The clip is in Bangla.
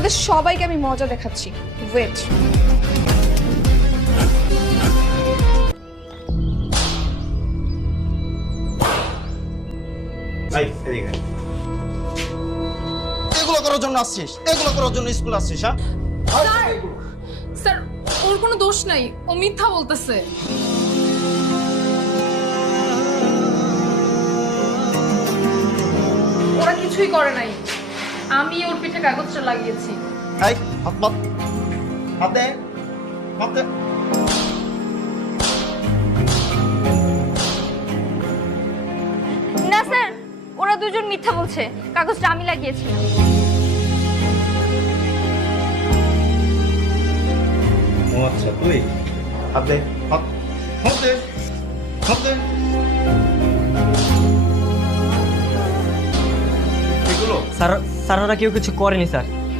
তোমাদের সবাইকে আমি মজা দেখাচ্ছি, ওয়েট। এগুলো করার জন্য আসছিস? এগুলো করার জন্য স্কুল আসছিস? হ্যাঁ স্যার, ওর কোনো দোষ নাই, ও মিথ্যা বলতেছে। ওরা কিছুই করে নাই, আমি ওর পিঠে কাগজটা লাগিয়েছি। এই হাত বাত, হাত দে, হাত দে। না স্যার, ওরা দুজন মিথ্যা বলছে, কাগজটা আমি লাগিয়েছি। ও আচ্ছা, তুই হাত দে, হাত হাত দে, হাত দে। এগুলো স্যার, ওরা কেউ কিছু করেনি স্যার।